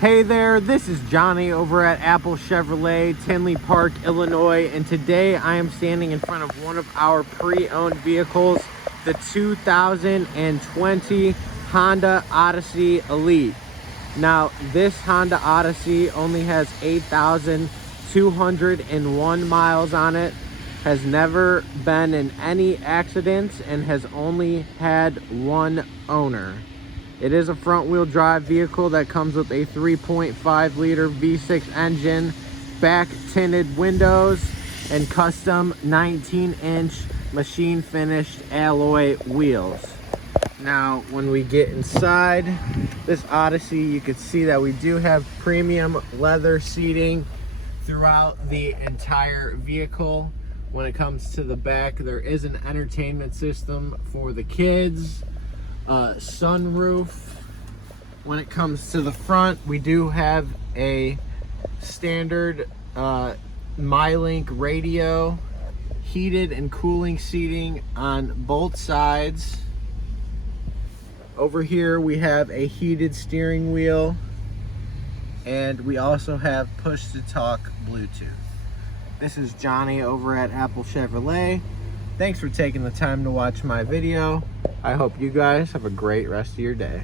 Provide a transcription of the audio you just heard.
Hey there, this is Johnny over at Apple Chevrolet, Tinley Park, Illinois, and today I am standing in front of one of our pre-owned vehicles, the 2020 Honda Odyssey Elite. Now, this Honda Odyssey only has 8,201 miles on it, has never been in any accidents, and has only had one owner. It is a front-wheel drive vehicle that comes with a 3.5 liter V6 engine, back tinted windows, and custom 19-inch machine finished alloy wheels. Now, when we get inside this Odyssey, you can see that we do have premium leather seating throughout the entire vehicle. When it comes to the back, there is an entertainment system for the kids. Sunroof. When it comes to the front, we do have a standard MyLink radio, heated and cooling seating on both sides. Over here we have a heated steering wheel, and we also have push to talk Bluetooth. This is Johnny over at Apple Chevrolet. Thanks for taking the time to watch my video. I hope you guys have a great rest of your day.